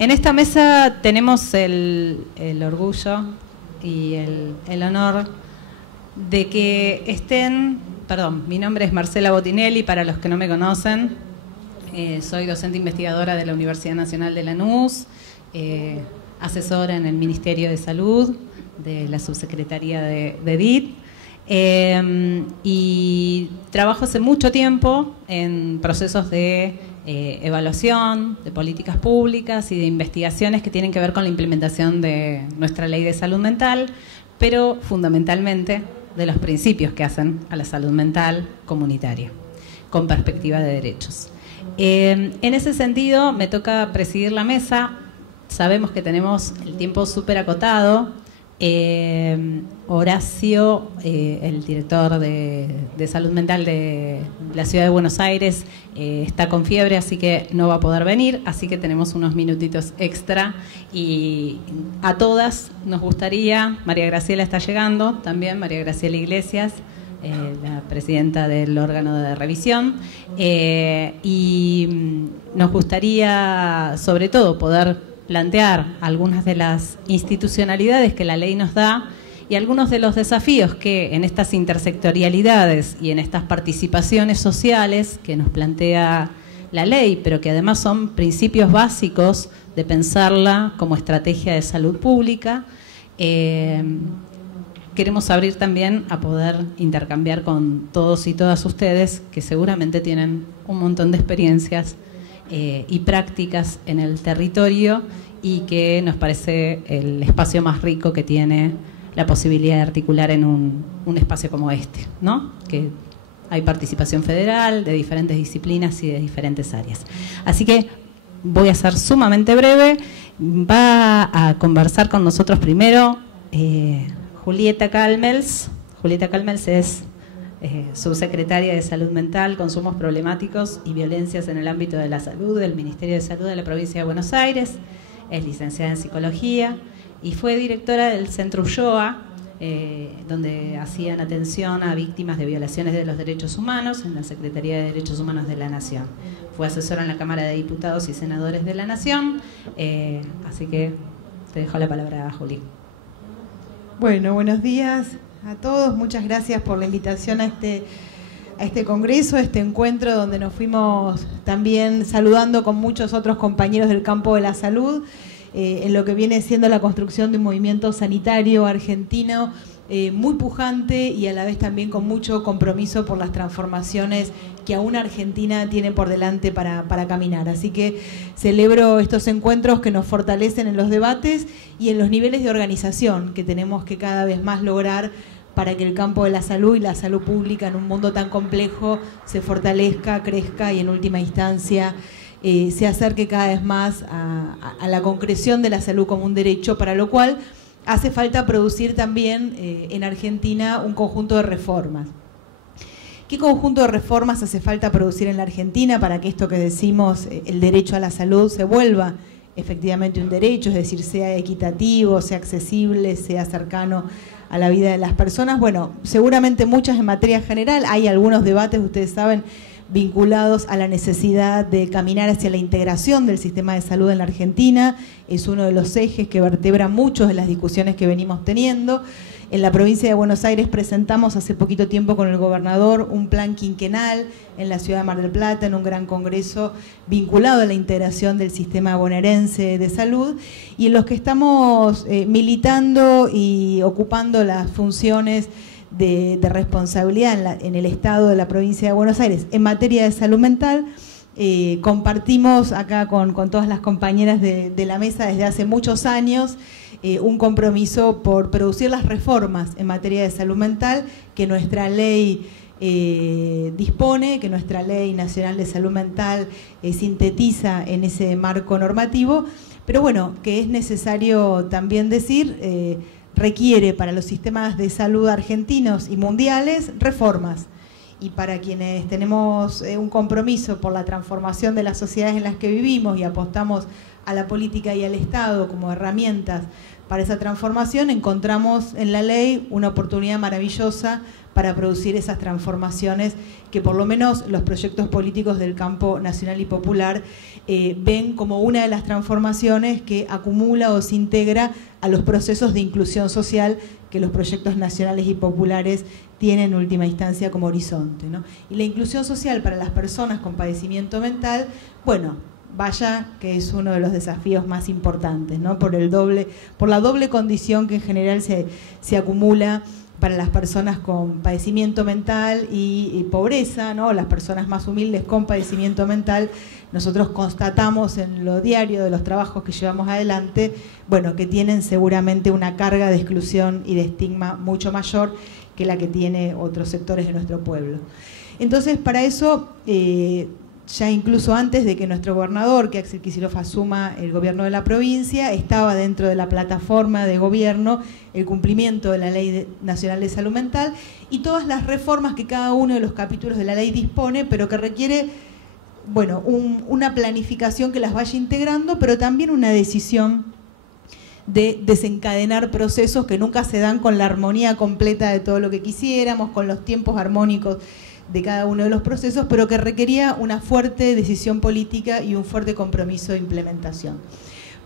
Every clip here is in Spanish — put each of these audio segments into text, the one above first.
En esta mesa tenemos el orgullo y el honor de que estén, mi nombre es Marcela Botinelli, para los que no me conocen, soy docente investigadora de la Universidad Nacional de Lanús, asesora en el Ministerio de Salud, de la Subsecretaría de DIT, y trabajo hace mucho tiempo en procesos de evaluación, de políticas públicas y de investigaciones que tienen que ver con la implementación de nuestra ley de salud mental, pero fundamentalmente de los principios que hacen a la salud mental comunitaria, con perspectiva de derechos. En ese sentido, me toca presidir la mesa. Sabemos que tenemos el tiempo súper acotado. Horacio, el director de salud mental de la ciudad de Buenos Aires, está con fiebre, así que no va a poder venir, así que tenemos unos minutitos extra y a todas nos gustaría, María Graciela está llegando también, María Graciela Iglesias, la presidenta del órgano de revisión, y nos gustaría sobre todo poder plantear algunas de las institucionalidades que la ley nos da y algunos de los desafíos que en estas intersectorialidades y en estas participaciones sociales que nos plantea la ley, pero que además son principios básicos de pensarla como estrategia de salud pública, queremos abrir también a poder intercambiar con todos y todas ustedes que seguramente tienen un montón de experiencias y prácticas en el territorio y que nos parece el espacio más rico que tiene la posibilidad de articular en un espacio como este, ¿no? Que hay participación federal de diferentes disciplinas y de diferentes áreas. Así que voy a ser sumamente breve. Va a conversar con nosotros primero Julieta Calmels. Julieta Calmels es subsecretaria de Salud Mental, Consumos Problemáticos y Violencias en el ámbito de la salud del Ministerio de Salud de la Provincia de Buenos Aires, es licenciada en Psicología y fue directora del Centro Ulloa, donde hacían atención a víctimas de violaciones de los derechos humanos en la Secretaría de Derechos Humanos de la Nación. Fue asesora en la Cámara de Diputados y Senadores de la Nación, así que te dejo la palabra, Juli. Bueno, buenos días a todos, muchas gracias por la invitación a este congreso, a este encuentro donde nos fuimos también saludando con muchos otros compañeros del campo de la salud, en lo que viene siendo la construcción de un movimiento sanitario argentino muy pujante y a la vez también con mucho compromiso por las transformaciones que aún Argentina tiene por delante para caminar. Así que celebro estos encuentros que nos fortalecen en los debates y en los niveles de organización que tenemos que cada vez más lograr para que el campo de la salud y la salud pública en un mundo tan complejo se fortalezca, crezca y en última instancia se acerque cada vez más a la concreción de la salud como un derecho, para lo cual hace falta producir también en Argentina un conjunto de reformas. ¿Qué conjunto de reformas hace falta producir en la Argentina para que esto que decimos, el derecho a la salud, se vuelva efectivamente un derecho, es decir, sea equitativo, sea accesible, sea cercano a la vida de las personas? Bueno, seguramente muchas en materia general, hay algunos debates, ustedes saben, vinculados a la necesidad de caminar hacia la integración del sistema de salud en la Argentina, es uno de los ejes que vertebra muchas de las discusiones que venimos teniendo. En la provincia de Buenos Aires presentamos hace poquito tiempo con el gobernador un plan quinquenal en la ciudad de Mar del Plata, en un gran congreso vinculado a la integración del sistema bonaerense de salud, y en los que estamos militando y ocupando las funciones de responsabilidad en el Estado de la provincia de Buenos Aires en materia de salud mental. Compartimos acá con todas las compañeras de la mesa desde hace muchos años un compromiso por producir las reformas en materia de salud mental que nuestra ley dispone, que nuestra Ley Nacional de Salud Mental sintetiza en ese marco normativo, pero bueno, que es necesario también decir, requiere para los sistemas de salud argentinos y mundiales reformas. Y para quienes tenemos un compromiso por la transformación de las sociedades en las que vivimos y apostamos a la política y al Estado como herramientas para esa transformación, encontramos en la ley una oportunidad maravillosa para producir esas transformaciones que por lo menos los proyectos políticos del campo nacional y popular ven como una de las transformaciones que acumula o se integra a los procesos de inclusión social que los proyectos nacionales y populares tienen en última instancia como horizonte, ¿no? Y la inclusión social para las personas con padecimiento mental, bueno, vaya que es uno de los desafíos más importantes, ¿no? Por la doble condición que en general se acumula para las personas con padecimiento mental y pobreza, ¿no? Las personas más humildes con padecimiento mental. Nosotros constatamos en lo diario de los trabajos que llevamos adelante, bueno, que tienen seguramente una carga de exclusión y de estigma mucho mayor que la que tiene otros sectores de nuestro pueblo. Entonces, para eso, ya incluso antes de que nuestro gobernador, que Axel Kicillof, asuma el gobierno de la provincia, estaba dentro de la plataforma de gobierno el cumplimiento de la Ley Nacional de Salud Mental y todas las reformas que cada uno de los capítulos de la ley dispone, pero que requiere, bueno, una planificación que las vaya integrando, pero también una decisión de desencadenar procesos que nunca se dan con la armonía completa de todo lo que quisiéramos, con los tiempos armónicos de cada uno de los procesos, pero que requería una fuerte decisión política y un fuerte compromiso de implementación.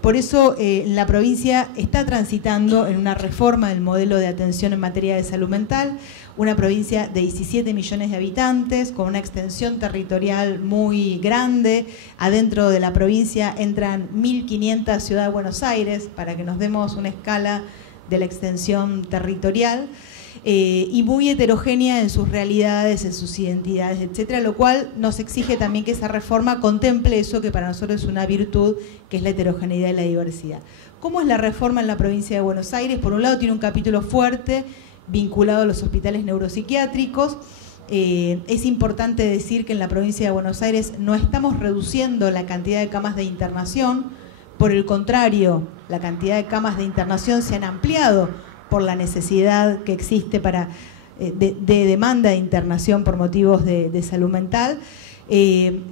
Por eso la provincia está transitando en una reforma del modelo de atención en materia de salud mental, una provincia de 17 millones de habitantes, con una extensión territorial muy grande. Adentro de la provincia entran 1.500 Ciudad de Buenos Aires, para que nos demos una escala de la extensión territorial. Y muy heterogénea en sus realidades, en sus identidades, etcétera, lo cual nos exige también que esa reforma contemple eso que para nosotros es una virtud, que es la heterogeneidad y la diversidad. ¿Cómo es la reforma en la provincia de Buenos Aires? Por un lado tiene un capítulo fuerte vinculado a los hospitales neuropsiquiátricos. Es importante decir que en la provincia de Buenos Aires no estamos reduciendo la cantidad de camas de internación, por el contrario, la cantidad de camas de internación se han ampliado por la necesidad que existe de demanda de internación por motivos de salud mental,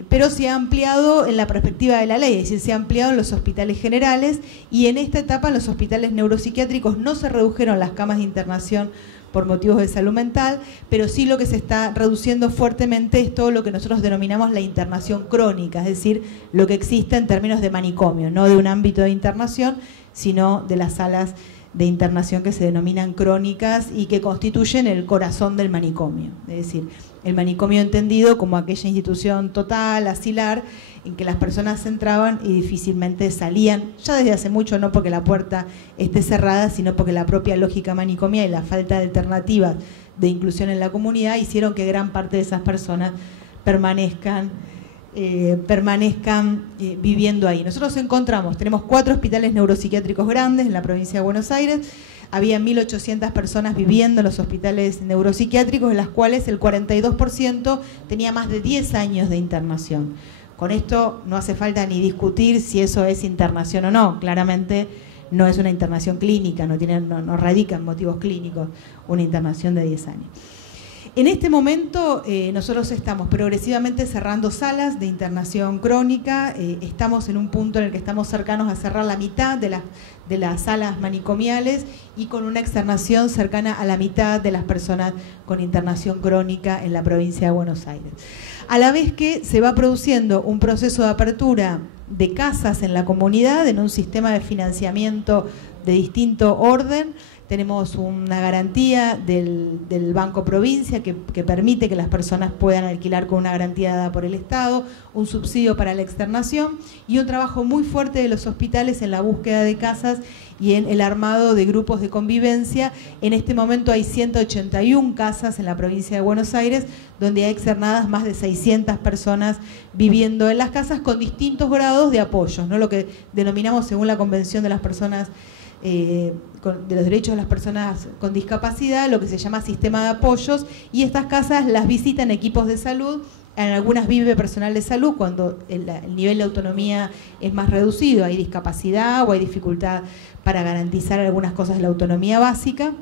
pero se ha ampliado en la perspectiva de la ley, es decir, se ha ampliado en los hospitales generales y en esta etapa en los hospitales neuropsiquiátricos no se redujeron las camas de internación por motivos de salud mental, pero sí lo que se está reduciendo fuertemente es todo lo que nosotros denominamos la internación crónica, es decir, lo que existe en términos de manicomio, no de un ámbito de internación, sino de las salas de internación que se denominan crónicas y que constituyen el corazón del manicomio. Es decir, el manicomio entendido como aquella institución total, asilar, en que las personas entraban y difícilmente salían, ya desde hace mucho, no porque la puerta esté cerrada, sino porque la propia lógica manicomial y la falta de alternativas de inclusión en la comunidad hicieron que gran parte de esas personas permanezcan viviendo ahí. Nosotros tenemos 4 hospitales neuropsiquiátricos grandes en la provincia de Buenos Aires, había 1.800 personas viviendo en los hospitales neuropsiquiátricos, de las cuales el 42% tenía más de 10 años de internación. Con esto no hace falta ni discutir si eso es internación o no, claramente no es una internación clínica, no radica en motivos clínicos una internación de 10 años. En este momento nosotros estamos progresivamente cerrando salas de internación crónica, estamos en un punto en el que estamos cercanos a cerrar la mitad de las salas manicomiales y con una externación cercana a la mitad de las personas con internación crónica en la provincia de Buenos Aires. A la vez que se va produciendo un proceso de apertura de casas en la comunidad, en un sistema de financiamiento de distinto orden. Tenemos una garantía del Banco Provincia que permite que las personas puedan alquilar con una garantía dada por el Estado, un subsidio para la externación y un trabajo muy fuerte de los hospitales en la búsqueda de casas y en el armado de grupos de convivencia. En este momento hay 181 casas en la provincia de Buenos Aires, donde hay externadas más de 600 personas viviendo en las casas con distintos grados de apoyos, ¿no? Lo que denominamos, según la Convención de las Personas de los Derechos de las Personas con Discapacidad, lo que se llama sistema de apoyos, y estas casas las visitan equipos de salud, en algunas vive personal de salud cuando el nivel de autonomía es más reducido, hay discapacidad o hay dificultad para garantizar algunas cosas de la autonomía básica.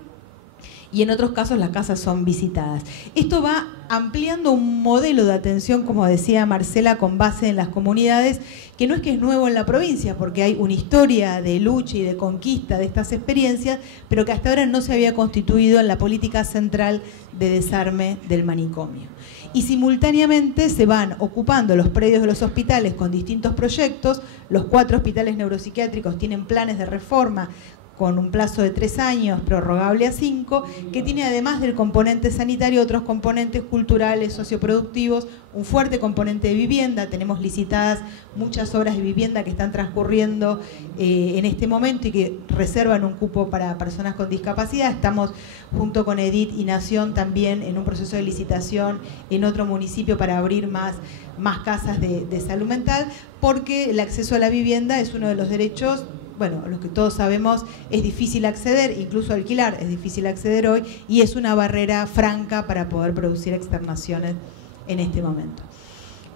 y en otros casos las casas son visitadas. Esto va ampliando un modelo de atención, como decía Marcela, con base en las comunidades, que no es que es nuevo en la provincia, porque hay una historia de lucha y de conquista de estas experiencias, pero que hasta ahora no se había constituido en la política central de desarme del manicomio. Y simultáneamente se van ocupando los predios de los hospitales con distintos proyectos. Los 4 hospitales neuropsiquiátricos tienen planes de reforma con un plazo de 3 años, prorrogable a 5, que tiene además del componente sanitario otros componentes culturales, socioproductivos, un fuerte componente de vivienda. Tenemos licitadas muchas obras de vivienda que están transcurriendo en este momento y que reservan un cupo para personas con discapacidad. Estamos junto con EDIT y Nación también en un proceso de licitación en otro municipio para abrir más casas de salud mental, porque el acceso a la vivienda es uno de los derechos, bueno, los que todos sabemos, es difícil acceder, incluso alquilar es difícil acceder hoy, y es una barrera franca para poder producir externaciones en este momento.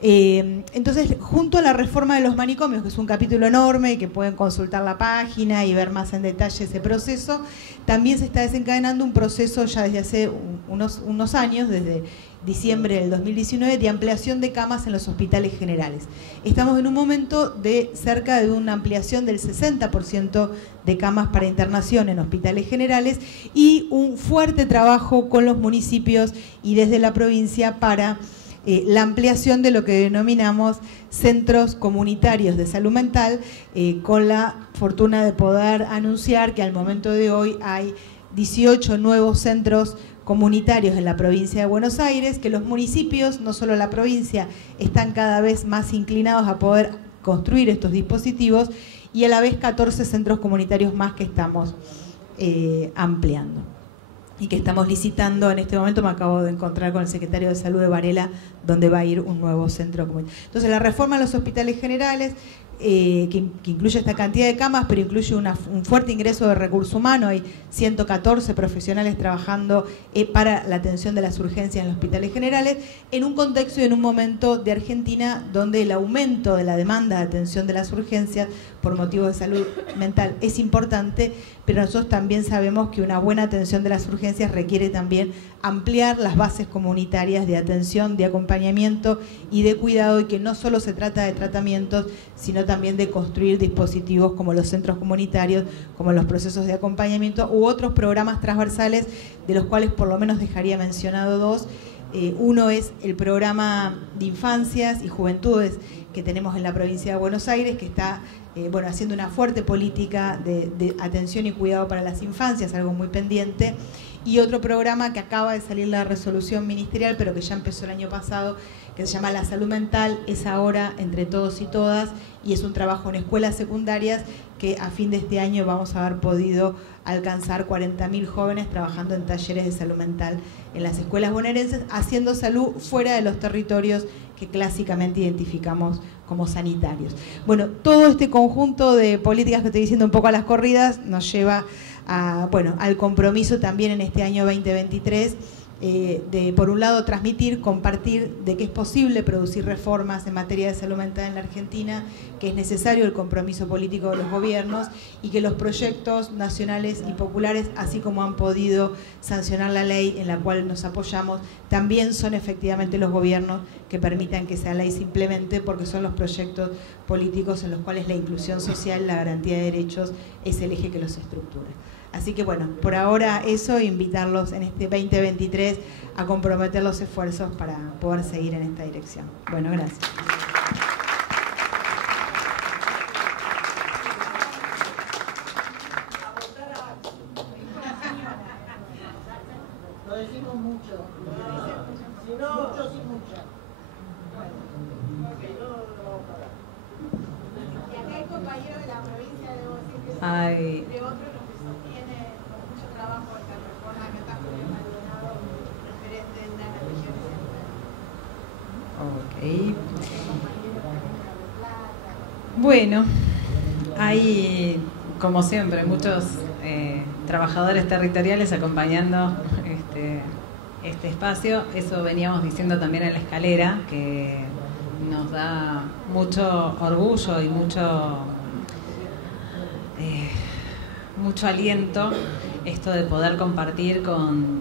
Entonces, junto a la reforma de los manicomios, que es un capítulo enorme y que pueden consultar la página y ver más en detalle ese proceso, también se está desencadenando un proceso ya desde hace unos años, desde diciembre del 2019, de ampliación de camas en los hospitales generales. Estamos en un momento de cerca de una ampliación del 60% de camas para internación en hospitales generales y un fuerte trabajo con los municipios y desde la provincia para la ampliación de lo que denominamos centros comunitarios de salud mental, con la fortuna de poder anunciar que al momento de hoy hay 18 nuevos centros comunitarios en la provincia de Buenos Aires, que los municipios, no solo la provincia, están cada vez más inclinados a poder construir estos dispositivos, y a la vez 14 centros comunitarios más que estamos ampliando y que estamos licitando. En este momento me acabo de encontrar con el secretario de Salud de Varela, donde va a ir un nuevo centro comunitario. Entonces, la reforma de los hospitales generales, que incluye esta cantidad de camas, pero incluye un fuerte ingreso de recurso humano. Hay 114 profesionales trabajando para la atención de las urgencias en los hospitales generales, en un contexto y en un momento de Argentina donde el aumento de la demanda de atención de las urgencias por motivos de salud mental es importante, pero nosotros también sabemos que una buena atención de las urgencias requiere también ampliar las bases comunitarias de atención, de acompañamiento y de cuidado, y que no solo se trata de tratamientos, sino también de construir dispositivos como los centros comunitarios, como los procesos de acompañamiento u otros programas transversales, de los cuales por lo menos dejaría mencionado 2. Uno es el programa de infancias y juventudes que tenemos en la provincia de Buenos Aires, que está haciendo una fuerte política de atención y cuidado para las infancias, algo muy pendiente. Y otro programa que acaba de salir la resolución ministerial, pero que ya empezó el año pasado, que se llama La Salud Mental es ahora entre todos y todas, y es un trabajo en escuelas secundarias que a fin de este año vamos a haber podido alcanzar 40.000 jóvenes trabajando en talleres de salud mental en las escuelas bonaerenses, haciendo salud fuera de los territorios que clásicamente identificamos como sanitarios. Bueno, todo este conjunto de políticas que estoy diciendo un poco a las corridas nos lleva al compromiso también en este año 2023 de, por un lado, transmitir, compartir de que es posible producir reformas en materia de salud mental en la Argentina, que es necesario el compromiso político de los gobiernos y que los proyectos nacionales y populares, así como han podido sancionar la ley en la cual nos apoyamos, también son efectivamente los gobiernos que permitan que esa ley se implemente, porque son los proyectos políticos en los cuales la inclusión social, la garantía de derechos es el eje que los estructura. Así que bueno, por ahora eso, invitarlos en este 2023 a comprometer los esfuerzos para poder seguir en esta dirección. Bueno, gracias. Lo decimos mucho. Si no, mucho sí mucho. Y acá hay compañeros de la provincia, debo decir que son de otros los que sostienen con mucho trabajo esta reforma, que está Julio Maldonado, referente de la religión central. Bueno, hay, como siempre, muchos trabajadores territoriales acompañando este espacio. Eso veníamos diciendo también en la escalera, que nos da mucho orgullo y mucho aliento esto de poder compartir con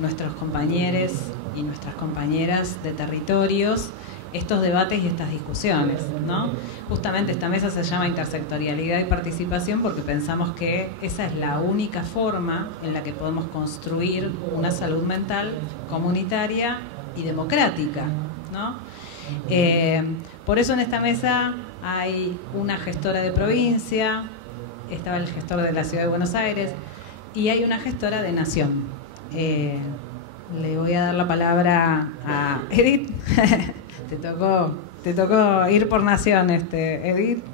nuestros compañeros y nuestras compañeras de territorios estos debates y estas discusiones, ¿no? Justamente esta mesa se llama Intersectorialidad y Participación porque pensamos que esa es la única forma en la que podemos construir una salud mental comunitaria y democrática, ¿no? Por eso en esta mesa hay una gestora de provincia, estaba el gestor de la Ciudad de Buenos Aires y hay una gestora de Nación. Le voy a dar la palabra a Edith. Te tocó ir por Nación, Edith.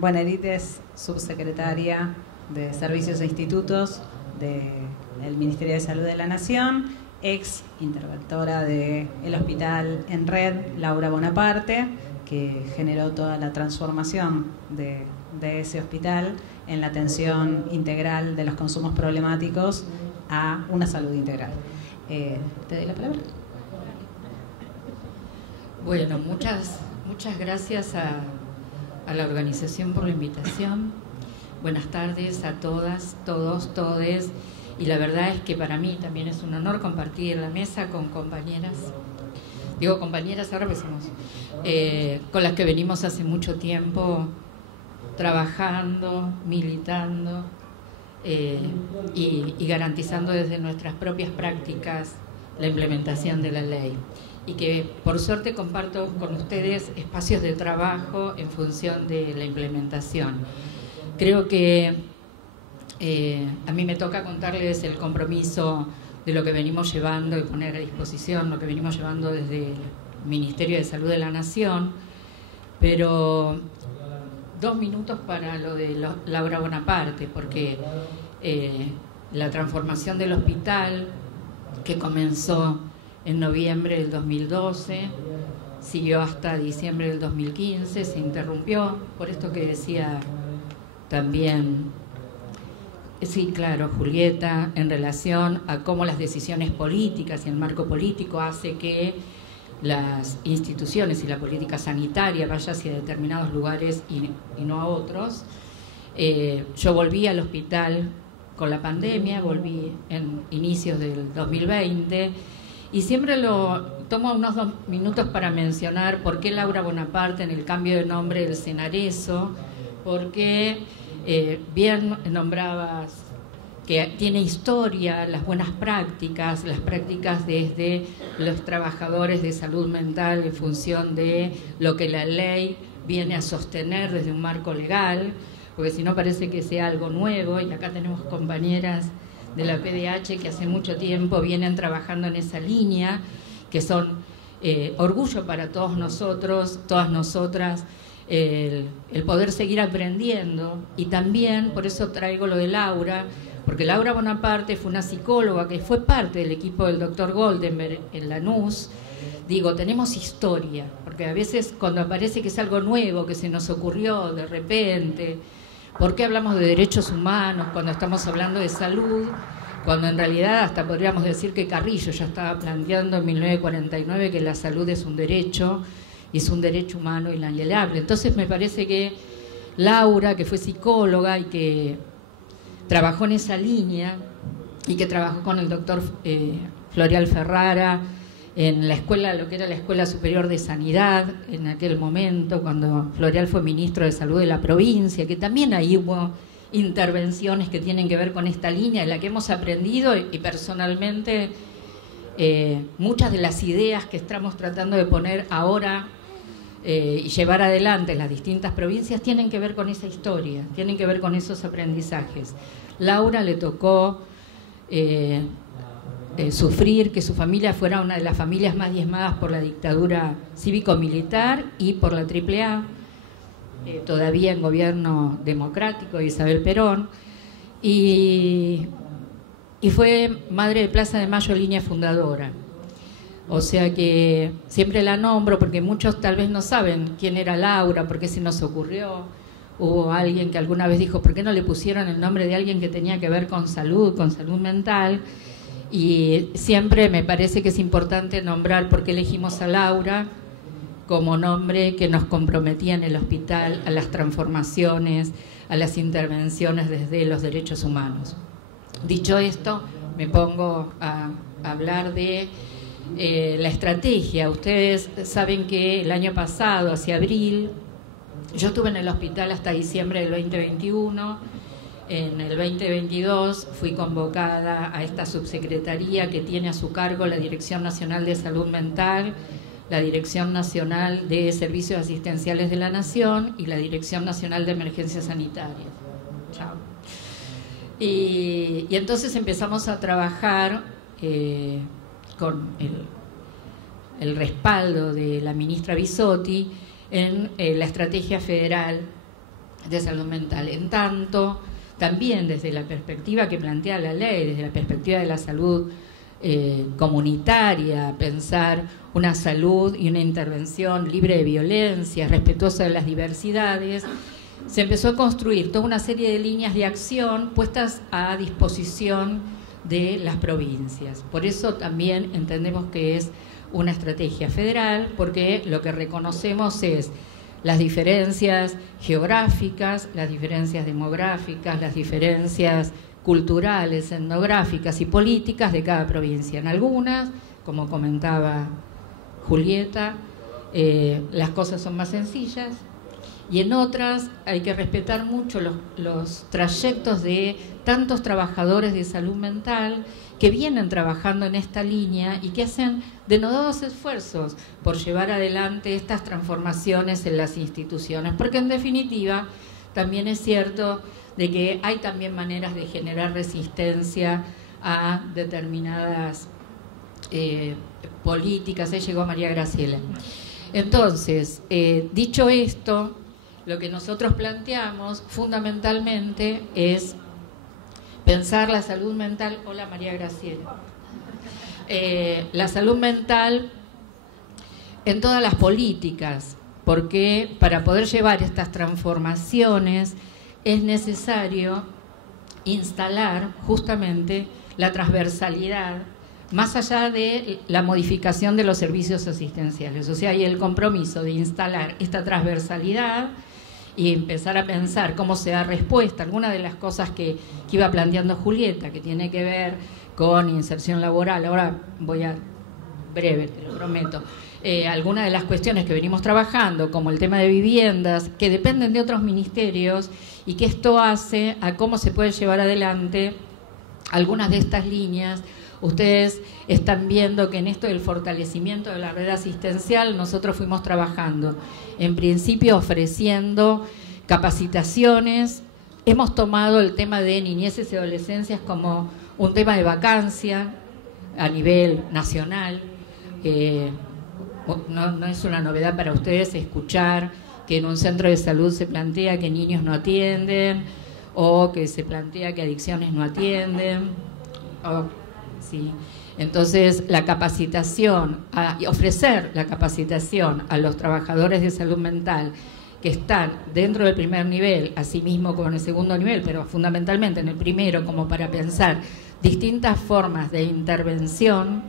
Bueno, Edith es subsecretaria de Servicios e Institutos del Ministerio de Salud de la Nación, ex interventora del Hospital en Red, Laura Bonaparte, que generó toda la transformación de ese hospital en la atención integral de los consumos problemáticos a una salud integral. ¿Te doy la palabra? Bueno, muchas gracias a la organización por la invitación. Buenas tardes a todas, todos, todes. Y la verdad es que para mí también es un honor compartir la mesa con compañeras. Digo compañeras ahora pues somos con las que venimos hace mucho tiempo trabajando, militando y garantizando desde nuestras propias prácticas la implementación de la ley. Y que por suerte comparto con ustedes espacios de trabajo en función de la implementación. Creo que a mí me toca contarles el compromiso de lo que venimos llevando y poner a disposición, lo que venimos llevando desde el Ministerio de Salud de la Nación, pero 2 minutos para lo de Laura Bonaparte, porque la transformación del hospital que comenzó en noviembre del 2012, siguió hasta diciembre del 2015, se interrumpió, por esto que decía también, sí, claro, Julieta, en relación a cómo las decisiones políticas y el marco político hace que las instituciones y la política sanitaria vaya hacia determinados lugares y no a otros. Yo volví al hospital con la pandemia, volví en inicios del 2020, y siempre lo tomo unos 2 minutos para mencionar por qué Laura Bonaparte en el cambio de nombre del Senareso, porque bien nombrabas que tiene historia, las buenas prácticas, las prácticas desde los trabajadores de salud mental en función de lo que la ley viene a sostener desde un marco legal, porque si no parece que sea algo nuevo, y acá tenemos compañeras de la PDH que hace mucho tiempo vienen trabajando en esa línea, que son orgullo para todos nosotros, todas nosotras, el poder seguir aprendiendo. Y también, por eso traigo lo de Laura, porque Laura Bonaparte fue una psicóloga que fue parte del equipo del doctor Goldenberg en Lanús. Digo, tenemos historia, porque a veces cuando aparece que es algo nuevo, que se nos ocurrió de repente, ¿por qué hablamos de derechos humanos cuando estamos hablando de salud? Cuando en realidad hasta podríamos decir que Carrillo ya estaba planteando en 1949 que la salud es un derecho, y es un derecho humano inalienable. Entonces me parece que Laura, que fue psicóloga y que trabajó en esa línea, y que trabajó con el doctor Florial Ferrara en la escuela, lo que era la Escuela Superior de Sanidad, en aquel momento, cuando Florial fue ministro de Salud de la provincia, que también ahí hubo intervenciones que tienen que ver con esta línea, en la que hemos aprendido, y personalmente muchas de las ideas que estamos tratando de poner ahora y llevar adelante en las distintas provincias tienen que ver con esa historia, tienen que ver con esos aprendizajes. Laura le tocó sufrir que su familia fuera una de las familias más diezmadas por la dictadura cívico-militar y por la AAA, todavía en gobierno democrático de Isabel Perón, y fue madre de Plaza de Mayo, línea fundadora. O sea que siempre la nombro porque muchos tal vez no saben quién era Laura, por qué se nos ocurrió. Hubo alguien que alguna vez dijo, ¿por qué no le pusieron el nombre de alguien que tenía que ver con salud mental? Y siempre me parece que es importante nombrar por qué elegimos a Laura como nombre que nos comprometía en el hospital a las transformaciones, a las intervenciones desde los derechos humanos. Dicho esto, me pongo a hablar de la estrategia. Ustedes saben que el año pasado, hacia abril, yo estuve en el hospital hasta diciembre del 2021. En el 2022 fui convocada a esta subsecretaría que tiene a su cargo la Dirección Nacional de Salud Mental, la Dirección Nacional de Servicios Asistenciales de la Nación y la Dirección Nacional de Emergencias Sanitarias. Chao. Y entonces empezamos a trabajar con el respaldo de la ministra Bisotti en la Estrategia Federal de Salud Mental. En tanto, también desde la perspectiva que plantea la ley, desde la perspectiva de la salud comunitaria, pensar una salud y una intervención libre de violencia, respetuosa de las diversidades, se empezó a construir toda una serie de líneas de acción puestas a disposición de las provincias. Por eso también entendemos que es una estrategia federal, porque lo que reconocemos es las diferencias geográficas, las diferencias demográficas, las diferencias culturales, etnográficas y políticas de cada provincia. En algunas, como comentaba Julieta, las cosas son más sencillas, y en otras hay que respetar mucho los trayectos de tantos trabajadores de salud mental que vienen trabajando en esta línea y que hacen denodados esfuerzos por llevar adelante estas transformaciones en las instituciones, porque en definitiva también es cierto de que hay también maneras de generar resistencia a determinadas políticas. Ahí llegó María Graciela. Entonces, dicho esto, lo que nosotros planteamos fundamentalmente es pensar la salud mental. Hola María Graciela. La salud mental en todas las políticas, porque para poder llevar estas transformaciones es necesario instalar justamente la transversalidad más allá de la modificación de los servicios asistenciales. O sea, hay el compromiso de instalar esta transversalidad y empezar a pensar cómo se da respuesta. Algunas de las cosas que iba planteando Julieta, que tiene que ver con inserción laboral, ahora voy a breve, te lo prometo, algunas de las cuestiones que venimos trabajando, como el tema de viviendas, que dependen de otros ministerios, y que esto hace a cómo se puede llevar adelante algunas de estas líneas. Ustedes están viendo que en esto del fortalecimiento de la red asistencial nosotros fuimos trabajando, en principio ofreciendo capacitaciones. Hemos tomado el tema de niñeces y adolescencias como un tema de vacancia a nivel nacional. No es una novedad para ustedes escuchar que en un centro de salud se plantea que niños no atienden, o que se plantea que adicciones no atienden. Sí. Entonces, la capacitación, ofrecer la capacitación a los trabajadores de salud mental que están dentro del primer nivel, así mismo como en el segundo nivel, pero fundamentalmente en el primero, como para pensar distintas formas de intervención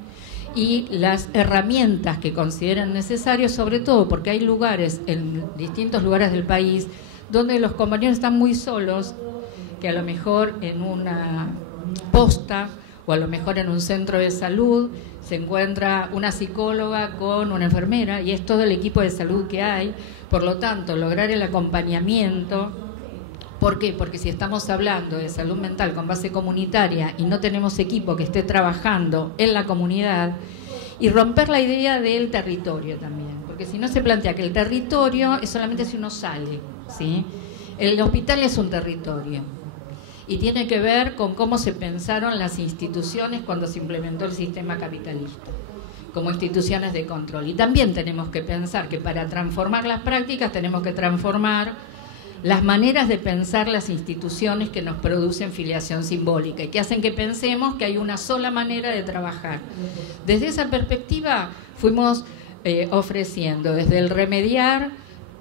y las herramientas que consideren necesarias, sobre todo porque hay lugares, en distintos lugares del país, donde los compañeros están muy solos, que a lo mejor en una posta o a lo mejor en un centro de salud se encuentra una psicóloga con una enfermera y es todo el equipo de salud que hay. Por lo tanto, lograr el acompañamiento. ¿Por qué? Porque si estamos hablando de salud mental con base comunitaria y no tenemos equipo que esté trabajando en la comunidad, y romper la idea del territorio también, porque si no se plantea que el territorio es solamente si uno sale, ¿sí? El hospital es un territorio y tiene que ver con cómo se pensaron las instituciones cuando se implementó el sistema capitalista, como instituciones de control. Y también tenemos que pensar que para transformar las prácticas tenemos que transformar las maneras de pensar las instituciones que nos producen filiación simbólica y que hacen que pensemos que hay una sola manera de trabajar. Desde esa perspectiva fuimos ofreciendo desde el Remediar,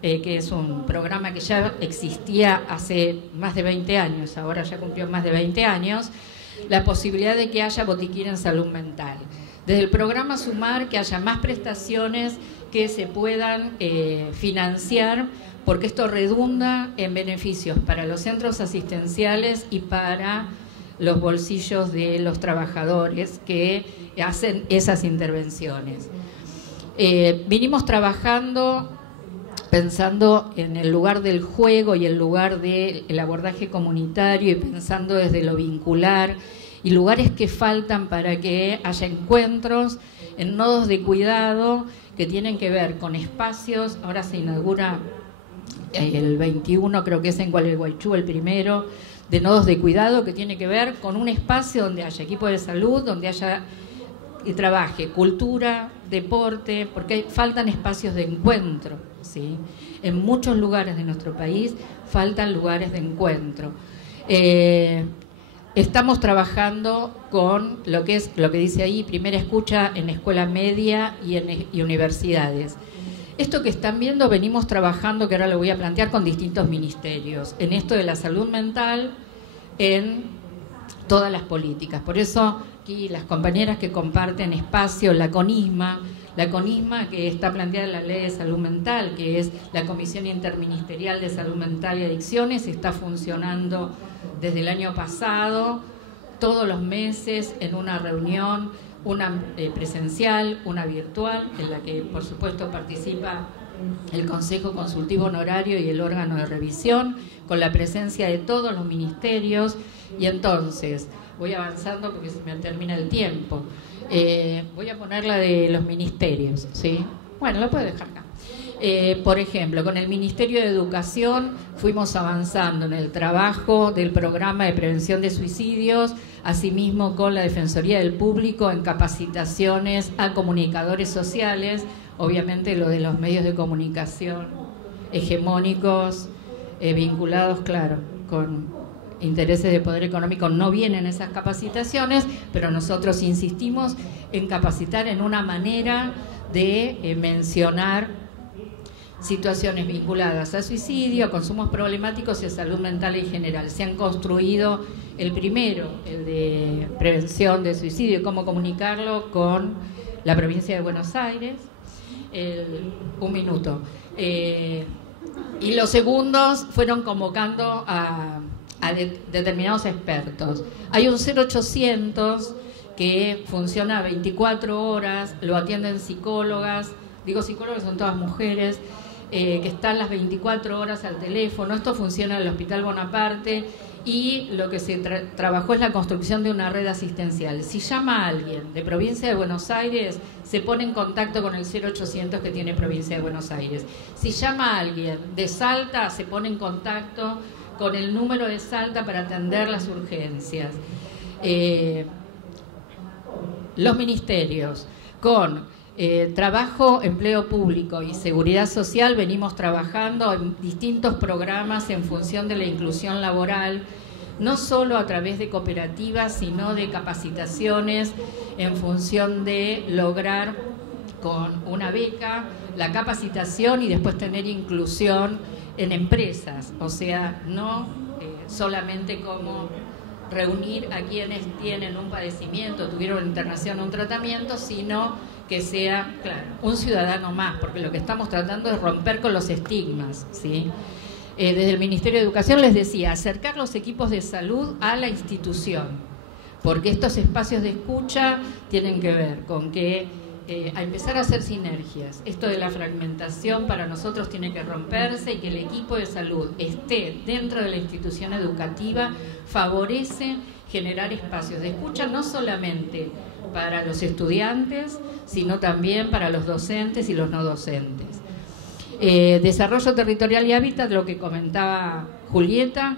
que es un programa que ya existía hace más de 20 años, ahora ya cumplió más de 20 años, la posibilidad de que haya botiquín en salud mental. Desde el programa Sumar, que haya más prestaciones que se puedan financiar, porque esto redunda en beneficios para los centros asistenciales y para los bolsillos de los trabajadores que hacen esas intervenciones. Vinimos trabajando pensando en el lugar del juego y el lugar del abordaje comunitario y pensando desde lo vincular y lugares que faltan para que haya encuentros en nodos de cuidado que tienen que ver con espacios. Ahora se inaugura el 21, creo que es en Gualeguaychú, el primero, de nodos de cuidado, que tiene que ver con un espacio donde haya equipo de salud, donde haya y trabaje cultura, deporte, porque faltan espacios de encuentro, ¿sí? En muchos lugares de nuestro país faltan lugares de encuentro. Estamos trabajando con lo que dice ahí, primera escucha en escuela media y universidades. Esto que están viendo venimos trabajando, que ahora lo voy a plantear, con distintos ministerios, en esto de la salud mental, en todas las políticas. Por eso aquí las compañeras que comparten espacio, la CONISMA que está planteada en la Ley de Salud Mental, que es la Comisión Interministerial de Salud Mental y Adicciones, está funcionando desde el año pasado, todos los meses en una reunión, una presencial, una virtual, en la que por supuesto participa el Consejo Consultivo Honorario y el órgano de revisión, con la presencia de todos los ministerios. Y entonces, voy avanzando porque se me termina el tiempo. Voy a poner la de los ministerios, ¿sí? Bueno, lo puedo dejar acá. Por ejemplo, con el Ministerio de Educación fuimos avanzando en el trabajo del programa de prevención de suicidios, asimismo con la Defensoría del Público en capacitaciones a comunicadores sociales, obviamente lo de los medios de comunicación hegemónicos, vinculados, claro, con intereses de poder económico, no vienen esas capacitaciones, pero nosotros insistimos en capacitar en una manera de mencionar situaciones vinculadas a suicidio, a consumos problemáticos y a salud mental en general. Se han construido el primero, el de prevención de suicidio y cómo comunicarlo, con la provincia de Buenos Aires. Un minuto. Y los segundos fueron convocando a determinados expertos. Hay un 0800 que funciona 24 horas, lo atienden psicólogas, digo psicólogas, son todas mujeres, que están las 24 horas al teléfono. Esto funciona en el Hospital Bonaparte y lo que se trabajó es la construcción de una red asistencial. Si llama a alguien de provincia de Buenos Aires, se pone en contacto con el 0800 que tiene provincia de Buenos Aires. Si llama a alguien de Salta, se pone en contacto con el número de Salta para atender las urgencias. Los ministerios, con trabajo, empleo público y seguridad social, venimos trabajando en distintos programas en función de la inclusión laboral, no solo a través de cooperativas, sino de capacitaciones en función de lograr con una beca la capacitación y después tener inclusión en empresas, o sea, no solamente como reunir a quienes tienen un padecimiento, tuvieron una internación o un tratamiento, sino que sea, claro, un ciudadano más, porque lo que estamos tratando es romper con los estigmas, ¿sí? Desde el Ministerio de Educación les decía, acercar los equipos de salud a la institución, porque estos espacios de escucha tienen que ver con que a empezar a hacer sinergias. Esto de la fragmentación para nosotros tiene que romperse, y que el equipo de salud esté dentro de la institución educativa favorece generar espacios de escucha no solamente para los estudiantes, sino también para los docentes y los no docentes. Desarrollo territorial y hábitat, lo que comentaba Julieta,